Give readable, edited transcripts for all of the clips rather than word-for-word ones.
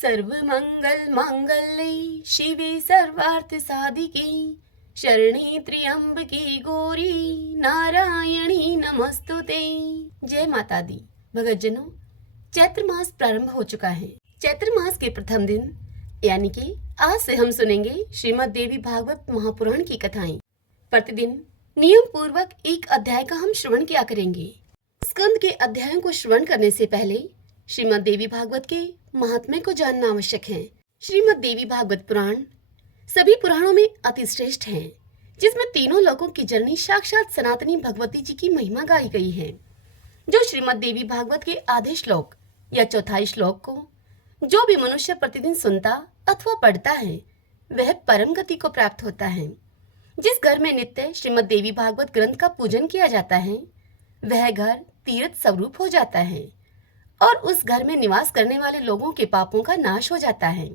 सर्वमंगल मांगल्ये शिवे सर्वार्थ साधिके शरणे त्र्यंबके गौरी नारायणी नमस्तुते। जय माता दी। भगतजनों, चैत्र मास प्रारंभ हो चुका है। चैत्र मास के प्रथम दिन यानी कि आज से हम सुनेंगे श्रीमद् देवी भागवत महापुराण की कथाएं। प्रतिदिन नियम पूर्वक एक अध्याय का हम श्रवण किया करेंगे। स्कंद के अध्यायों को श्रवण करने से पहले श्रीमद् देवी भागवत के महात्म्य को जानना आवश्यक है। श्रीमद् देवी भागवत पुराण सभी पुराणों में अति श्रेष्ठ है, जिसमें तीनों लोकों की जननी साक्षात सनातनी भगवती जी की महिमा गाई गई है। जो श्रीमद् देवी भागवत के आधे श्लोक या चौथाई श्लोक को जो भी मनुष्य प्रतिदिन सुनता अथवा पढ़ता है, वह परम गति को प्राप्त होता है। जिस घर में नित्य श्रीमद् देवी भागवत ग्रंथ का पूजन किया जाता है, वह घर तीर्थ स्वरूप हो जाता है और उस घर में निवास करने वाले लोगों के पापों का नाश हो जाता है।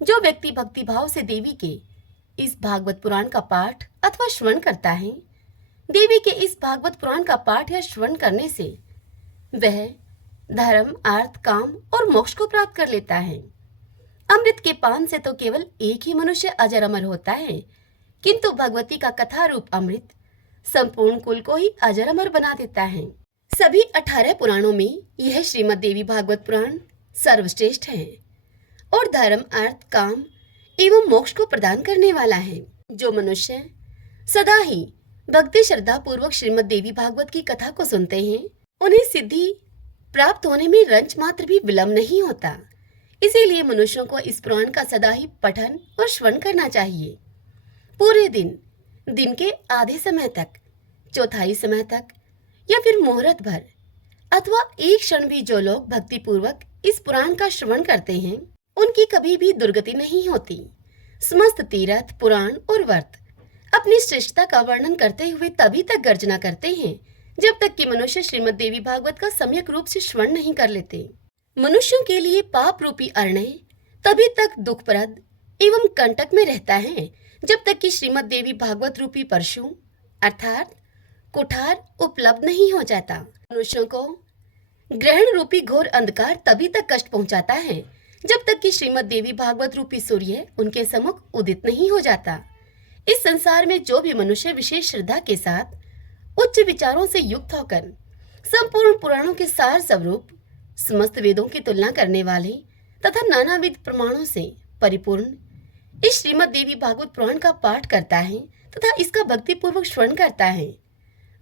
जो व्यक्ति भक्ति भाव से देवी के इस भागवत पुराण का पाठ अथवा श्रवण करता है, देवी के इस भागवत पुराण का पाठ या श्रवण करने से वह धर्म, अर्थ, काम और मोक्ष को प्राप्त कर लेता है। अमृत के पान से तो केवल एक ही मनुष्य अजर अमर होता है, किंतु भगवती का कथा रूप अमृत संपूर्ण कुल को ही अजर अमर बना देता है। सभी 18 पुराणों में यह श्रीमद् देवी भागवत पुराण सर्वश्रेष्ठ है और धर्म, अर्थ, काम एवं मोक्ष को प्रदान करने वाला है। जो मनुष्य सदा ही भक्ति श्रद्धा पूर्वक श्रीमद् देवी भागवत की कथा को सुनते हैं, उन्हें सिद्धि प्राप्त होने में रंच मात्र भी विलंब नहीं होता। इसीलिए मनुष्यों को इस पुराण का सदा ही पठन और श्रवण करना चाहिए। पूरे दिन के आधे समय तक, चौथाई समय तक या फिर मुहूर्त भर अथवा एक क्षण भी जो लोग भक्ति पूर्वक इस पुराण का श्रवण करते हैं, उनकी कभी भी दुर्गति नहीं होती। समस्त तीर्थ, पुराण और व्रत अपनी श्रेष्ठता का वर्णन करते हुए तभी तक गर्जना करते हैं जब तक कि मनुष्य श्रीमद् देवी भागवत का सम्यक रूप से श्रवण नहीं कर लेते। मनुष्यों के लिए पाप रूपी अरण्य तभी तक दुखप्रद एवं कंटक में रहता है जब तक कि श्रीमद् देवी भागवत रूपी परशु अर्थात कुठार उपलब्ध नहीं हो जाता। मनुष्यों को ग्रहण रूपी घोर अंधकार तभी तक कष्ट पहुंचाता है जब तक कि श्रीमद् देवी भागवत रूपी सूर्य उनके सम्मुख उदित नहीं हो जाता। इस संसार में जो भी मनुष्य विशेष श्रद्धा के साथ उच्च विचारों से युक्त होकर संपूर्ण पुराणों के सार स्वरूप समस्त वेदों की तुलना करने वाले तथा नानाविध प्रमाणों से परिपूर्ण इस श्रीमद् देवी भागवत पुराण का पाठ करता है तथा इसका भक्ति पूर्वक श्रवण करता है,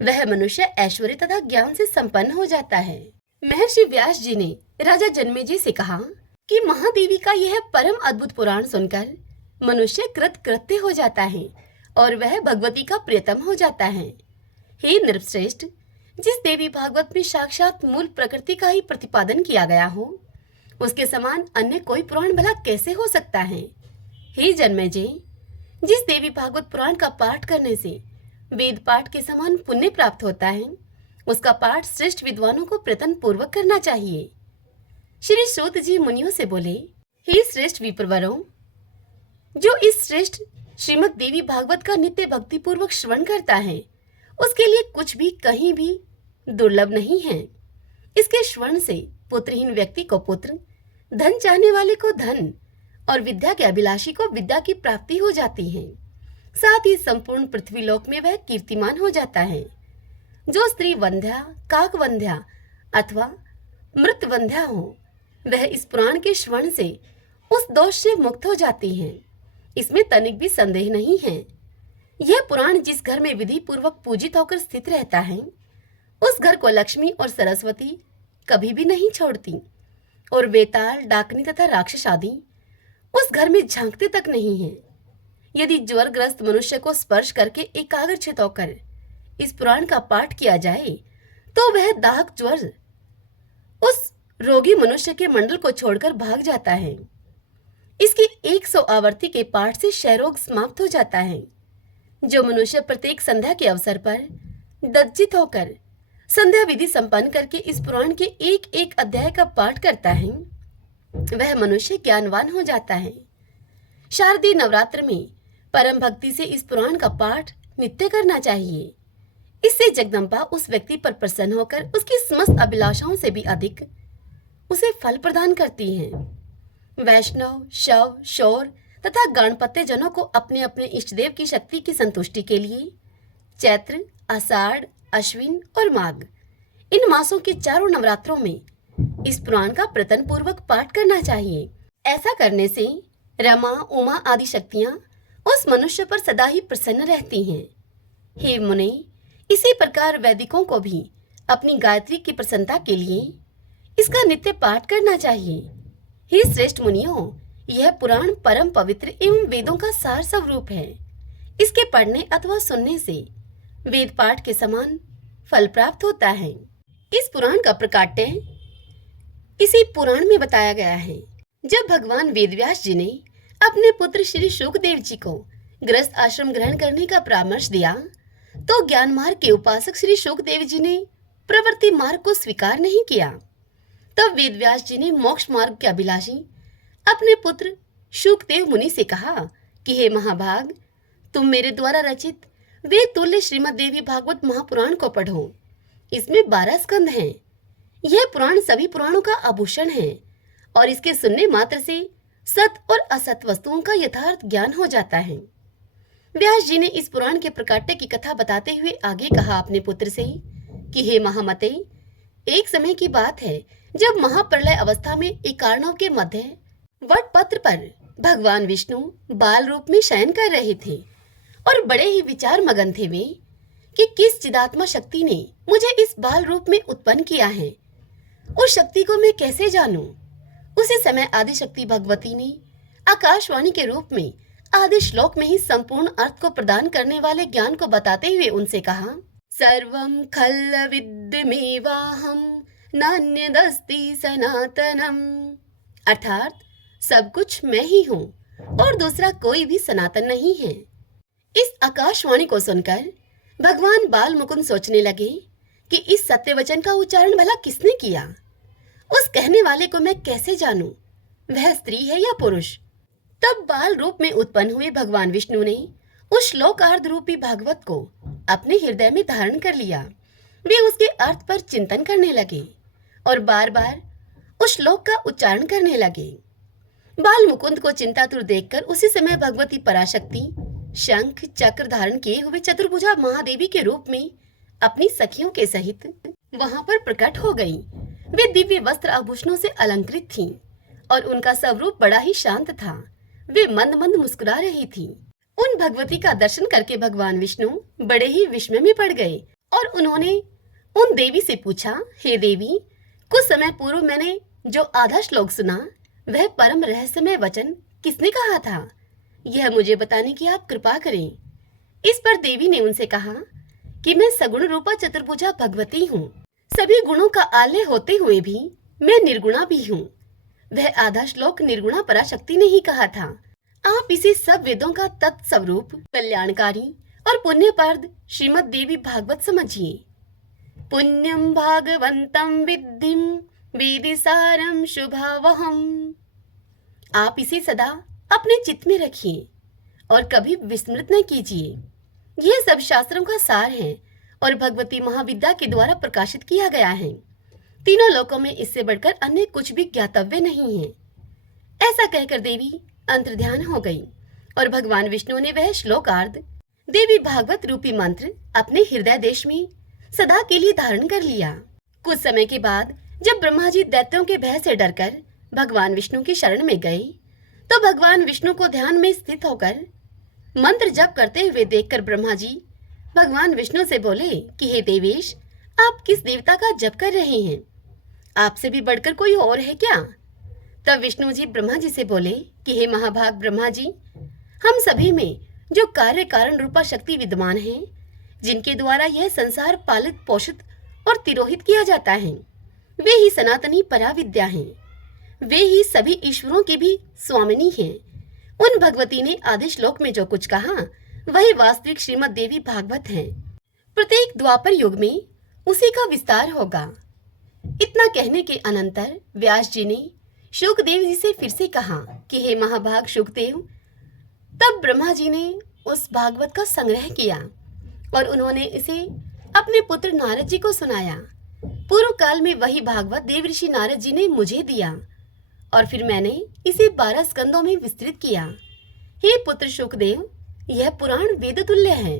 वह मनुष्य ऐश्वर्य तथा ज्ञान से संपन्न हो जाता है। महर्षि व्यास जी ने राजा जन्मेजय से कहा कि महादेवी का यह परम अद्भुत पुराण सुनकर मनुष्य कृतकृत्य हो जाता है और वह भगवती का प्रियतम हो जाता है। हे नृपश्रेष्ठ, जिस देवी भागवत में साक्षात मूल प्रकृति का ही प्रतिपादन किया गया हो, उसके समान अन्य कोई पुराण भला कैसे हो सकता है। हे जन्मेजय, जिस देवी भागवत पुराण का पाठ करने से वेद पाठ के समान पुण्य प्राप्त होता है, उसका पाठ श्रेष्ठ विद्वानों को प्रयत्न पूर्वक करना चाहिए। श्री सूत जी मुनियों से बोले, हे श्रेष्ठ विप्रवरों, जो इस श्रेष्ठ श्रीमद् देवी भागवत का नित्य भक्ति पूर्वक श्रवण करता है, उसके लिए कुछ भी कहीं भी दुर्लभ नहीं है। इसके श्रवण से पुत्रहीन व्यक्ति को पुत्र, धन चाहने वाले को धन और विद्या के अभिलाषी को विद्या की प्राप्ति हो जाती है। साथ ही संपूर्ण पृथ्वी लोक में वह कीर्तिमान हो जाता है। जो स्त्री वंध्या, काक वंध्या अथवा मृत वंध्या हो, वह इस पुराण के श्रवण से उस दोष से मुक्त हो जाती है। इसमें तनिक भी संदेह नहीं है। यह पुराण जिस घर में विधि पूर्वक पूजित होकर स्थित रहता है, उस घर को लक्ष्मी और सरस्वती कभी भी नहीं छोड़ती और वेताल, डाकनी तथा राक्षस आदि उस घर में झांकते तक नहीं है। यदि ज्वरग्रस्त मनुष्य को स्पर्श करके एकाग्रचित होकर इस पुराण का पाठ किया जाए, तो वह दाहक ज्वर उस रोगी मनुष्य के मंडल को छोड़कर भाग जाता है। इसकी 100 आवर्ती के पाठ से क्षयरोग समाप्त हो जाता है। जो मनुष्य प्रत्येक संध्या के अवसर पर दज्जित होकर संध्या विधि संपन्न करके इस पुराण के एक एक अध्याय का पाठ करता है, वह मनुष्य ज्ञानवान हो जाता है। शारदीय नवरात्र में परम भक्ति से इस पुराण का पाठ नित्य करना चाहिए। इससे जगदम्बा उस व्यक्ति पर प्रसन्न होकर उसकी समस्त अभिलाषाओं से भी अधिक उसे फल प्रदान करती हैं। वैष्णव, शव, शौर तथा गणपत्य जनों को अपने अपने इष्ट देव की शक्ति की संतुष्टि के लिए चैत्र, आषाढ़, अश्विन और माघ इन मासों के चारों नवरात्रों में इस पुराण का प्रतन पूर्वक पाठ करना चाहिए। ऐसा करने से रमा, उमा आदि शक्तियां उस मनुष्य पर सदा ही प्रसन्न रहती हैं। हे मुने, इसी प्रकार वैदिकों को भी अपनी गायत्री की प्रसन्नता के लिए इसका नित्य पाठ करना चाहिए। हे श्रेष्ठ मुनियों, यह पुराण परम पवित्र एवं वेदों का सार स्वरूप है। इसके पढ़ने अथवा सुनने से वेद पाठ के समान फल प्राप्त होता है। इस पुराण का प्रकाट्य इसी पुराण में बताया गया है। जब भगवान वेदव्यास जी ने अपने पुत्र श्री शुकदेव जी को गृहस्थ आश्रम ग्रहण करने का परामर्श दिया, तो ज्ञान मार्ग के उपासक श्री शुकदेव जी ने प्रवृत्ति मार्ग को स्वीकार नहीं किया। तब वेदव्यास जी ने मोक्ष मार्ग के अभिलाषी अपने पुत्र शुकदेव मुनि से कहा कि हे महाभाग, तुम मेरे द्वारा रचित वेद तुल्य श्रीमद् देवी भागवत महापुराण को पढ़ो। इसमें 12 स्कंद हैं। यह पुराण सभी पुराणों का आभूषण है और इसके सुनने मात्र से सत और असत वस्तुओं का यथार्थ ज्ञान हो जाता है। व्यास जी ने इस पुराण के प्रकाट्य की कथा बताते हुए आगे कहा अपने पुत्र से कि हे महामते, एक समय की बात है जब महाप्रलय अवस्था में एकार्णव के मध्य वटपत्र पर भगवान विष्णु बाल रूप में शयन कर रहे थे और बड़े ही विचार मगन थे वे कि किस चिदात्मा शक्ति ने मुझे इस बाल रूप में उत्पन्न किया है। उस शक्ति को मैं कैसे जानूं? उसी समय आदि शक्ति भगवती ने आकाशवाणी के रूप में आदि श्लोक में ही संपूर्ण अर्थ को प्रदान करने वाले ज्ञान को बताते हुए उनसे कहा, सर्वं खल विद्यमेवाहं नान्यदस्ति सनातनम। अर्थात सब कुछ मैं ही हूँ और दूसरा कोई भी सनातन नहीं है। इस आकाशवाणी को सुनकर भगवान बाल मुकुंद सोचने लगे कि इस सत्य वचन का उच्चारण भला किसने किया। उस कहने वाले को मैं कैसे जानूं, वह स्त्री है या पुरुष। तब बाल रूप में उत्पन्न हुए भगवान विष्णु ने उस श्लोकार्ध रूपी भागवत को अपने हृदय में धारण कर लिया। वे उसके अर्थ पर चिंतन करने लगे और बार बार उस श्लोक का उच्चारण करने लगे। बाल मुकुंद को चिंतातुर देखकर उसी समय भगवती पराशक्ति शंख चक्र धारण किए हुए चतुर्भुजा महादेवी के रूप में अपनी सखियों के सहित वहां पर प्रकट हो गई। वे दिव्य वस्त्र आभूषणों से अलंकृत थीं और उनका स्वरूप बड़ा ही शांत था। वे मंद मंद मुस्कुरा रही थीं। उन भगवती का दर्शन करके भगवान विष्णु बड़े ही विस्मय में पड़ गए और उन्होंने उन देवी से पूछा, हे देवी, कुछ समय पूर्व मैंने जो आधा श्लोक सुना वह परम रहस्यमय वचन किसने कहा था? यह मुझे बताने की आप कृपा करें। इस पर देवी ने उनसे कहा कि मैं सगुण रूपा चतुर्भुजा भगवती हूँ। सभी गुणों का आलय होते हुए भी मैं निर्गुणा भी हूँ। वह आधा श्लोक निर्गुणा पराशक्ति ने ही कहा था। आप इसे सब वेदों का तत्स्वरूप कल्याणकारी और पुण्यप्रद श्रीमद् देवी भागवत समझिए। पुण्यम भागवंतम विद्धिम वेदिसारम शुभावहम। आप इसे सदा अपने चित्त में रखिए और कभी विस्मृत न कीजिए। यह सब शास्त्रों का सार है और भगवती महाविद्या के द्वारा प्रकाशित किया गया है। तीनों लोकों में इससे बढ़कर अन्य कुछ भी ज्ञातव्य नहीं है। ऐसा कहकर देवी अंतर्ध्यान हो गई और भगवान विष्णु ने वह श्लोकार्ध देवी भागवत रूपी मंत्र अपने हृदय देश में सदा के लिए धारण कर लिया। कुछ समय के बाद जब ब्रह्मा जी दैत्यों के भय से डरकर भगवान विष्णु की शरण में गए, तो भगवान विष्णु को ध्यान में स्थित होकर मंत्र जप करते हुए देखकर ब्रह्मा जी भगवान विष्णु से बोले कि हे देवेश, आप किस देवता का जप कर रहे हैं? आपसे भी बढ़कर कोई और है क्या? तब विष्णु जी ब्रह्मा जी से बोले कि हे महाभाग ब्रह्मा जी, हम सभी में जो कार्य कारण रूपा शक्ति विद्यमान है, जिनके द्वारा यह संसार पालित पोषित और तिरोहित किया जाता है, वे ही सनातनी पराविद्या हैं। वे ही सभी ईश्वरों की भी स्वामिनी हैं। उन भगवती ने आदि श्लोक में जो कुछ कहा वही वास्तविक श्रीमद् देवी भागवत है। प्रत्येक द्वापर युग में उसी का विस्तार होगा। इतना कहने के अनंतर व्यास जी ने शुकदेव जी से फिर से कहा कि हे महाभाग शुकदेव। तब ब्रह्मा जी ने उस भागवत का संग्रह किया और उन्होंने इसे अपने पुत्र नारद जी को सुनाया। पूर्व काल में वही भागवत देव ऋषि नारद जी ने मुझे दिया और फिर मैंने इसे 12 स्कंदों में विस्तृत किया। हे पुत्र शुकदेव, यह पुराण वेद तुल्य है।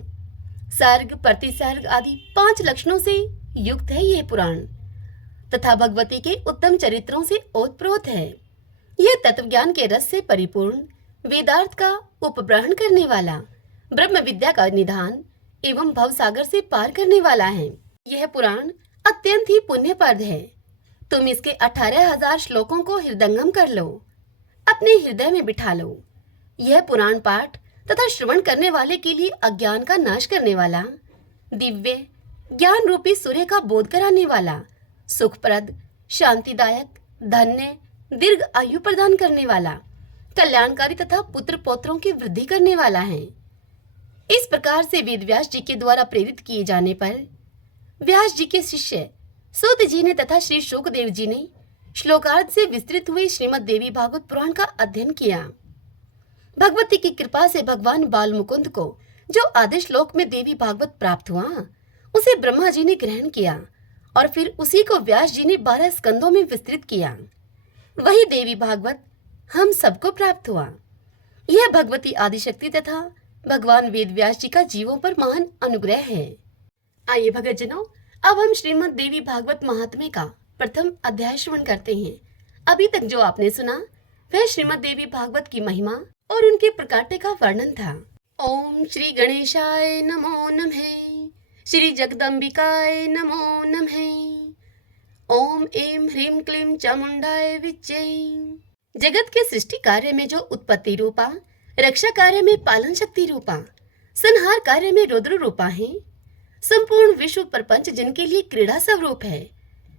सर्ग, प्रतिसर्ग आदि 5 लक्षणों से युक्त है यह पुराण तथा भगवती के उत्तम चरित्रों से ओतप्रोत है। यह तत्व ज्ञान के रस से परिपूर्ण, वेदार्थ का उपब्रहण करने वाला, ब्रह्म विद्या का निधान एवं भवसागर से पार करने वाला है। यह पुराण अत्यंत ही पुण्यप्रद है। तुम इसके 18,000 श्लोकों को हृदयंगम कर लो, अपने हृदय में बिठा लो। यह पुराण पाठ तथा श्रवण करने वाले के लिए अज्ञान का नाश करने वाला, दिव्य ज्ञान रूपी सूर्य का बोध कराने वाला, सुखप्रद, शांतिदायक, धन्य, दीर्घ आयु प्रदान करने वाला, कल्याणकारी तथा पुत्र पौत्रों की वृद्धि करने वाला है। इस प्रकार से वेद व्यास जी के द्वारा प्रेरित किए जाने पर व्यास जी के शिष्य सूत जी ने तथा श्री शुकदेव जी ने श्लोकार्थ से विस्तृत हुए श्रीमद् देवी भागवत पुराण का अध्ययन किया। भगवती की कृपा से भगवान बाल मुकुंद को जो आदि श्लोक में देवी भागवत प्राप्त हुआ, उसे ब्रह्मा जी ने ग्रहण किया और फिर उसी को व्यास जी ने 12 स्कंदों में विस्तृत किया। वही देवी भागवत हम सबको प्राप्त हुआ। यह भगवती आदिशक्ति तथा भगवान वेद व्यास जी का जीवों पर महान अनुग्रह है। आइए भगतजनों, अब हम श्रीमद् देवी भागवत महात्म्य का प्रथम अध्याय श्रवण करते हैं। अभी तक जो आपने सुना वह श्रीमद् देवी भागवत की महिमा और उनके प्रकाट्य का वर्णन था। ओम श्री गणेशाय नमो नमः, श्री जगदम्बिकाय नमो नमः। ओम ऐं ह्रीं क्लीं चामुंडाय विच्चे। जगत के सृष्टि कार्य में जो उत्पत्ति रूपा, रक्षा कार्य में पालन शक्ति रूपा, संहार कार्य में रुद्र रूपा है, संपूर्ण विश्व प्रपंच जिनके लिए क्रीड़ा स्वरूप है,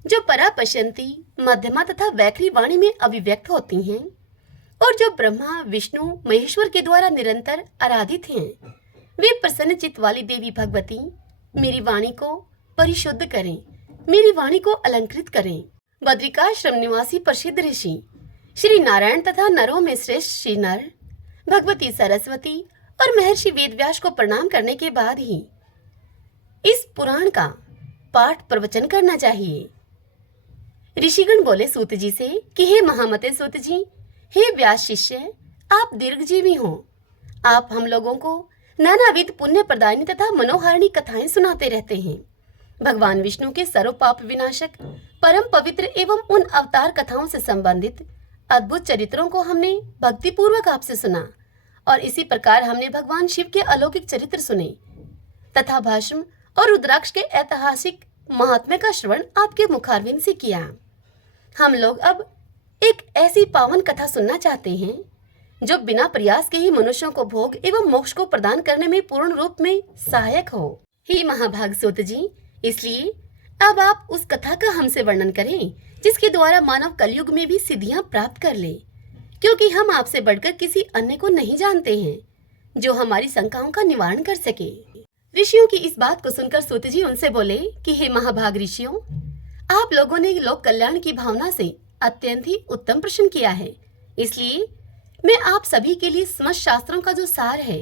जो परा पश्यंती, मध्यमा तथा वैखरी वाणी में अभिव्यक्त होती हैं और जो ब्रह्मा, विष्णु, महेश्वर के द्वारा निरंतर आराधित हैं, वे प्रसन्न चित्त वाली देवी भगवती मेरी वाणी को परिशुद्ध करें, मेरी वाणी को अलंकृत करें। बद्रिकाश्रम निवासी प्रसिद्ध ऋषि श्री नारायण तथा नरों में श्रेष्ठ श्री नर भगवती सरस्वती और महर्षि वेदव्यास को प्रणाम करने के बाद ही इस पुराण का पाठ प्रवचन करना चाहिए। ऋषिगण बोले सूत जी से कि हे महामते सूत जी, हे व्यास शिष्य, आप दीर्घजीवी हो। आप हम लोगों को नानाविध पुण्य प्रदायनी तथा मनोहारिणी कथाएं सुनाते रहते हैं। भगवान विष्णु के सर्व पाप विनाशक, परम पवित्र एवं उन अवतार कथाओं से संबंधित अद्भुत चरित्रों को हमने भक्ति पूर्वक आपसे सुना और इसी प्रकार हमने भगवान शिव के अलौकिक चरित्र सुने तथा भस्म और रुद्राक्ष के ऐतिहासिक महात्म्य का श्रवण आपके मुखारविंद से किया। हम लोग अब एक ऐसी पावन कथा सुनना चाहते हैं जो बिना प्रयास के ही मनुष्यों को भोग एवं मोक्ष को प्रदान करने में पूर्ण रूप में सहायक हो। हे महाभाग सूत जी, इसलिए अब आप उस कथा का हमसे वर्णन करें जिसके द्वारा मानव कलयुग में भी सिद्धियां प्राप्त कर ले, क्योंकि हम आपसे बढ़कर किसी अन्य को नहीं जानते हैं जो हमारी शंकाओं का निवारण कर सके। ऋषियों की इस बात को सुनकर सूत जी उनसे बोले कि हे महाभाग ऋषियों, आप लोगों ने लोक कल्याण की भावना से अत्यंत ही उत्तम प्रश्न किया है, इसलिए मैं आप सभी के लिए समस्त शास्त्रों का जो सार है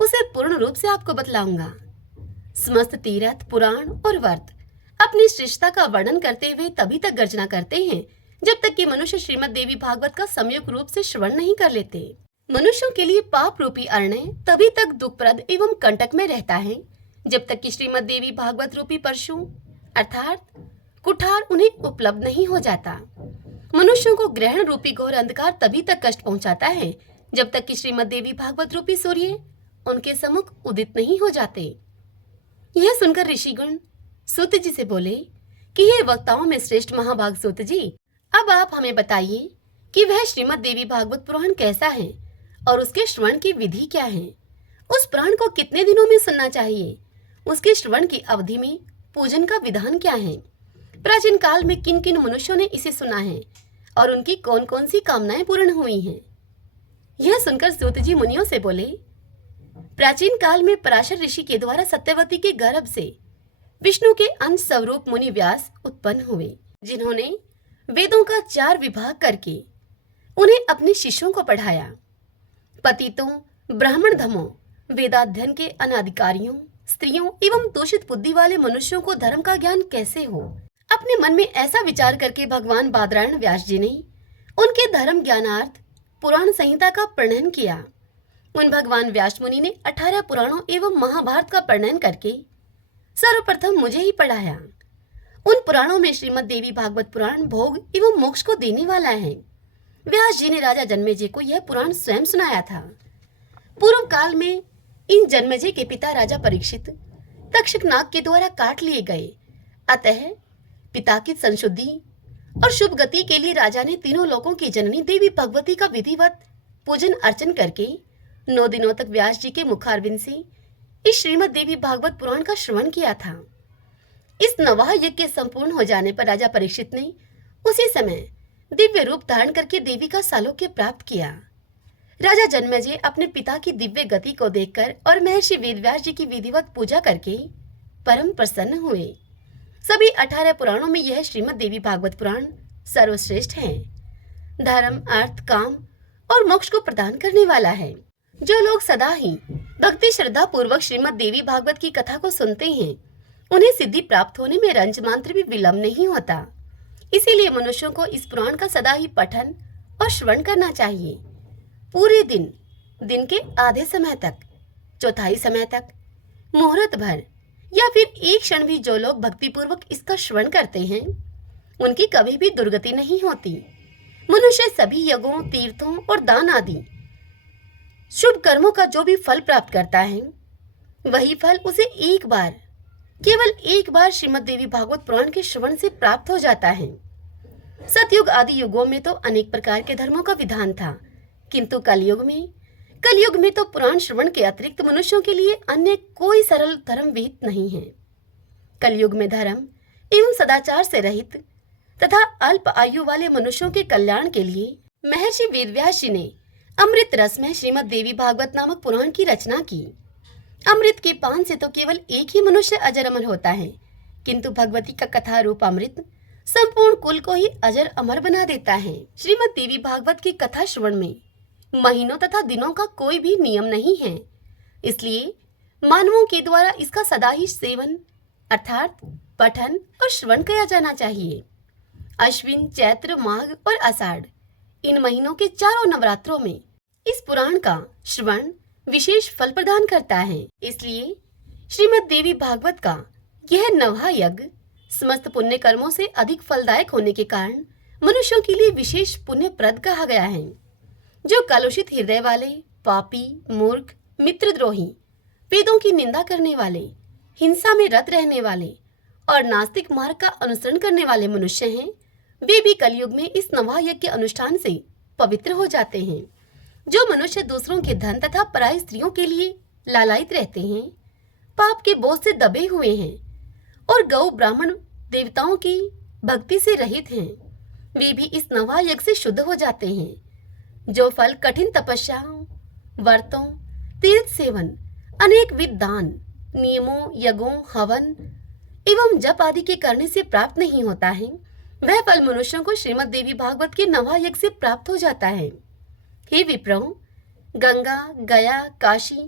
उसे पूर्ण रूप से आपको बतलाऊंगा। समस्त तीर्थ, पुराण और वर्त अपनी श्रेष्ठता का वर्णन करते हुए तभी तक गर्जना करते हैं जब तक कि मनुष्य श्रीमद् देवी भागवत का सम्यक रूप से श्रवण नहीं कर लेते। मनुष्यों के लिए पाप रूपी अरण्य तभी तक दुखप्रद एवं कंटक में रहता है जब तक कि श्रीमद् देवी भागवत रूपी परशु अर्थात कुठार उन्हें उपलब्ध नहीं हो जाता। मनुष्यों को ग्रहण रूपी घोर अंधकार तभी तक कष्ट पहुंचाता है जब तक कि श्रीमद् देवी भागवत रूपी सूर्य उनके सम्मुख उदित नहीं हो जाते। यह सुनकर ऋषिगण सूत जी से बोले कि हे वक्ताओं में श्रेष्ठ महाभाग सूत जी, अब आप हमें बताइए कि वह श्रीमद् देवी भागवत पुराण कैसा है और उसके श्रवण की विधि क्या है। उस पुराण को कितने दिनों में सुनना चाहिए, उसके श्रवण की अवधि में पूजन का विधान क्या है, प्राचीन काल में किन किन मनुष्यों ने इसे सुना है और उनकी कौन कौन सी कामनाएं पूर्ण हुई हैं। यह सुनकर सूत जी मुनियों से बोले, प्राचीन काल में पराशर ऋषि के द्वारा सत्यवती के गर्भ से विष्णु के अंश स्वरूप मुनि व्यास उत्पन्न हुए, जिन्होंने वेदों का 4 विभाग करके उन्हें अपने शिष्यों को पढ़ाया। पतितों, ब्राह्मण धमों, वेदाध्ययन के अनाधिकारियों, स्त्रियों एवं दूषित बुद्धि वाले मनुष्यों को धर्म का ज्ञान कैसे हो। अपने मन में ऐसा विचार करके भगवान बादरायण व्यास जी ने उनके धर्म ज्ञानार्थ पुराण संहिता का प्रणयन किया। उन भगवान व्यास मुनि ने 18 पुराणों एवं महाभारत का प्रणयन करके सर्वप्रथम मुझे ही पढ़ाया। उन पुराणों में श्रीमद् देवी भागवत पुराण भोग एवं मोक्ष को देने वाला है। व्यास जी ने राजा जन्मेजय को यह पुराण स्वयं सुनाया था। पूर्व काल में इन जन्मेजय के पिता राजा परीक्षित तक्षक नाग के द्वारा काट लिए गए। अतः पिता की संशुद्धि और शुभ गति के लिए राजा ने तीनों लोकों की जननी देवी भगवती का विधिवत पूजन अर्चन करके 9 दिनों तक व्यास जी के मुखारविंद से इस श्रीमद् देवी भागवत पुराण का श्रवण किया था। इस नवाह यज्ञ के संपूर्ण हो जाने पर राजा परीक्षित ने उसी समय दिव्य रूप धारण करके देवी का सालोक्य प्राप्त किया। राजा जन्मेजय अपने पिता की दिव्य गति को देखकर और महर्षि वेदव्यास जी की विधिवत पूजा करके परम प्रसन्न हुए। सभी 18 पुराणों में यह श्रीमद् देवी भागवत पुराण सर्वश्रेष्ठ है। धर्म, अर्थ, काम और मोक्ष को प्रदान करने वाला है। जो लोग सदा ही भक्ति श्रद्धा पूर्वक श्रीमद् देवी भागवत की कथा को सुनते हैं, उन्हें सिद्धि प्राप्त होने में रंज मात्र भी विलंब नहीं होता। इसीलिए मनुष्यों को इस पुराण का सदा ही पठन और श्रवण करना चाहिए। पूरे दिन के आधे समय तक, चौथाई समय तक, मुहूर्त भर या फिर एक क्षण भी जो लोग भक्तिपूर्वक इसका श्रवण करते हैं, उनकी कभी भी दुर्गति नहीं होती। मनुष्य सभी यज्ञों, तीर्थों और दान आदि शुभ कर्मों का जो भी फल प्राप्त करता है, वही फल उसे केवल एक बार श्रीमद् देवी भागवत पुराण के श्रवण से प्राप्त हो जाता है। सतयुग आदि युगों में तो अनेक प्रकार के धर्मों का विधान था, किंतु कलयुग में तो पुराण श्रवण के अतिरिक्त मनुष्यों के लिए अन्य कोई सरल धर्म विहित नहीं है। कलयुग में धर्म एवं सदाचार से रहित तथा अल्प आयु वाले मनुष्यों के कल्याण के लिए महर्षि वेदव्यास जी ने अमृत रस में श्रीमद् देवी भागवत नामक पुराण की रचना की। अमृत के पान से तो केवल एक ही मनुष्य अजर अमर होता है, किंतु भगवती का कथा रूप अमृत संपूर्ण कुल को ही अजर अमर बना देता है। श्रीमद् देवी भागवत की कथा श्रवण में महीनों तथा दिनों का कोई भी नियम नहीं है, इसलिए मानवों के द्वारा इसका सदा ही सेवन अर्थात पठन और श्रवण किया जाना चाहिए। अश्विन, चैत्र, माघ और आषाढ़ इन महीनों के चारों नवरात्रों में इस पुराण का श्रवण विशेष फल प्रदान करता है। इसलिए श्रीमद् देवी भागवत का यह नवहा यज्ञ समस्त पुण्य कर्मों से अधिक फलदायक होने के कारण मनुष्यों के लिए विशेष पुण्यप्रद कहा गया है। जो कलुषित हृदय वाले, पापी, मूर्ख, मित्रद्रोही, वेदों की निंदा करने वाले, हिंसा में रत रहने वाले और नास्तिक मार्ग का अनुसरण करने वाले मनुष्य हैं, वे भी कलयुग में इस नवहा यज्ञ के अनुष्ठान से पवित्र हो जाते हैं। जो मनुष्य दूसरों के धन तथा पराई स्त्रियों के लिए लालायित रहते हैं, पाप के बोझ से दबे हुए हैं और गौ, ब्राह्मण, देवताओं की भक्ति से रहित हैं, वे भी इस नवहा यज्ञ से शुद्ध हो जाते हैं। जो फल कठिन तपस्याओं, व्रतों, तीर्थ सेवन, अनेक विध दान, नियमों, यज्ञों, हवन एवं जप आदि के करने से प्राप्त नहीं होता है, वह फल मनुष्यों को श्रीमद् देवी भागवत के नवहा यज्ञ से प्राप्त हो जाता है। हे विप्रों, गंगा, गया, काशी,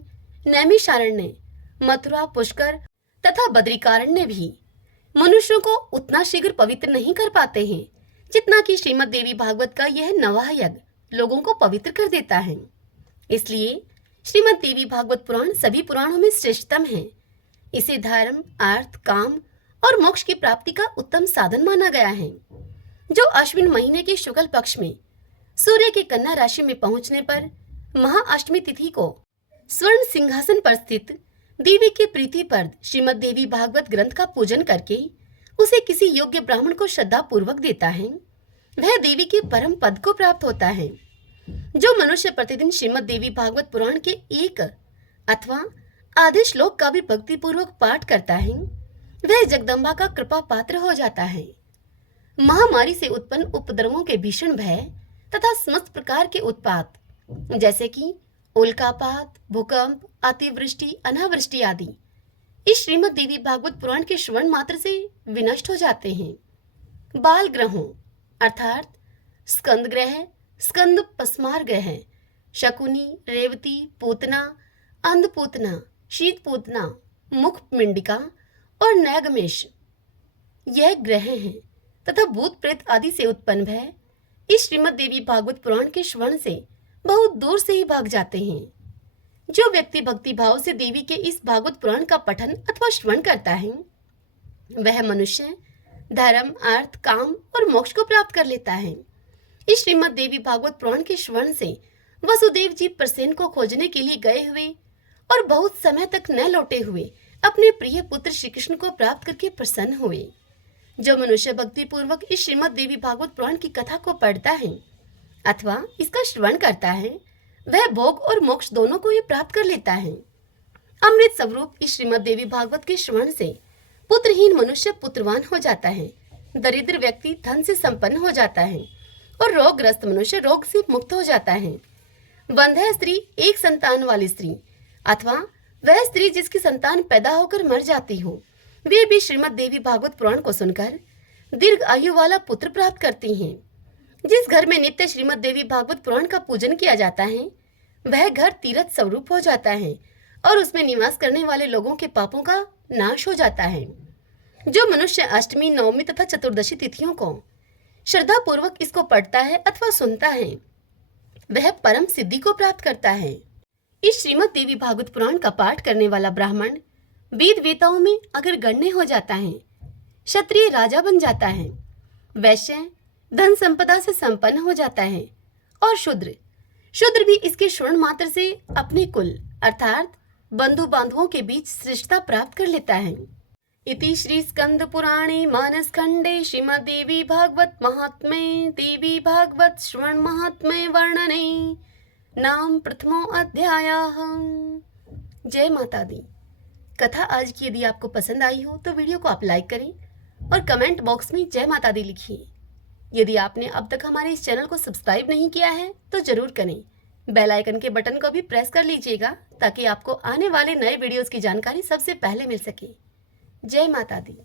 नैमिषारण्य, मथुरा, पुष्कर तथा बद्रिकारण्य भी मनुष्यों को उतना शीघ्र पवित्र नहीं कर पाते हैं जितना कि श्रीमद् देवी भागवत का यह नवहा यज्ञ लोगों को पवित्र कर देता है। इसलिए श्रीमद् देवी भागवत पुराण सभी पुराणों में श्रेष्ठतम है। इसे धर्म, अर्थ, काम और मोक्ष की प्राप्ति का उत्तम साधन माना गया है। जो अश्विन महीने के शुक्ल पक्ष में सूर्य के कन्या राशि में पहुंचने पर महाअष्टमी तिथि को स्वर्ण सिंहासन पर स्थित देवी के प्रीति पर श्रीमद् देवी भागवत ग्रंथ का पूजन करके उसे किसी योग्य ब्राह्मण को श्रद्धा पूर्वक देता है, वह देवी के परम पद को प्राप्त होता है। जो मनुष्य प्रतिदिन श्रीमद् देवी भागवत पुराण के एक अथवा आधे श्लोक का भी भक्ति पूर्वक पाठ करता है, वह जगदम्बा का कृपा पात्र हो जाता है। महामारी से उत्पन्न उपद्रवों के भीषण भय तथा समस्त प्रकार के उत्पात जैसे कि उल्कापात, भूकंप, अतिवृष्टि, अनावृष्टि आदि इस श्रीमद् देवी भागवत पुराण के श्रवण मात्र से विनष्ट हो जाते हैं। बाल ग्रहों अर्थात स्कंद ग्रह, स्कंद पस्मार ग्रह, शकुनी, रेवती, पूतना, अंधपूतना, शीत पूतना, मुख मिंडिका और नैगमेश यह ग्रह हैं तथा भूत प्रेत आदि से उत्पन्न भय इस श्रीमद् देवी भागवत पुराण के श्रवण से बहुत दूर से ही भाग जाते हैं। जो व्यक्ति भक्ति भाव से देवी के इस भागवत पुराण का पठन अथवा श्रवण करता है, वह मनुष्य धर्म, अर्थ, काम और मोक्ष को प्राप्त कर लेता है। इस श्रीमद् देवी भागवत पुराण के श्रवण से वसुदेव जी प्रसेन को खोजने के लिए गए हुए और बहुत समय तक न लौटे हुए अपने प्रिय पुत्र श्री कृष्ण को प्राप्त करके प्रसन्न हुए। जो मनुष्य भक्ति पूर्वक इस श्रीमद् देवी भागवत पुराण की कथा को पढ़ता है अथवा इसका श्रवण करता है, वह भोग और मोक्ष दोनों को ही प्राप्त कर लेता है। अमृत स्वरूप इस श्रीमद् देवी भागवत के श्रवण से पुत्रहीन मनुष्य पुत्रवान हो जाता है, दरिद्र व्यक्ति धन से संपन्न हो जाता है और रोगग्रस्त मनुष्य रोग से मुक्त हो जाता है। बंध्या स्त्री, एक संतान वाली स्त्री अथवा वह स्त्री जिसकी संतान पैदा होकर मर जाती हो, वे भी श्रीमद् देवी भागवत पुराण को सुनकर दीर्घ आयु वाला पुत्र प्राप्त करती हैं। जिस घर में नित्य श्रीमद् देवी भागवत पुराण का पूजन किया जाता है, वह घर तीर्थ स्वरूप हो जाता है और उसमें निवास करने वाले लोगों के पापों का नाश हो जाता है। जो मनुष्य अष्टमी, नवमी तथा चतुर्दशी तिथियों को श्रद्धा पूर्वक इसको पढ़ता है अथवा सुनता है, वह परम सिद्धि को प्राप्त करता है। इस श्रीमद् देवी भागवत पुराण का पाठ करने वाला ब्राह्मण वेद वेताओं में अगर गण्य हो जाता है, क्षत्रिय राजा बन जाता है, वैश्य धन संपदा से संपन्न हो जाता है और शूद्र भी इसके श्रवण मात्र से अपने कुल अर्थात बंधु बांधवों के बीच श्रेष्ठता प्राप्त कर लेता है। इति श्री स्कंद पुराणे मानस खंडे श्रीमद् देवी भागवत महात्म्ये देवी भागवत श्रवण महात्म्ये वर्णने नाम प्रथमो अध्यायः। जय माता दी। कथा आज की यदि आपको पसंद आई हो तो वीडियो को आप लाइक करें और कमेंट बॉक्स में जय माता दी लिखिए। यदि आपने अब तक हमारे इस चैनल को सब्सक्राइब नहीं किया है तो जरूर करें। बेल आइकन के बटन को भी प्रेस कर लीजिएगा ताकि आपको आने वाले नए वीडियोस की जानकारी सबसे पहले मिल सके। जय माता दी।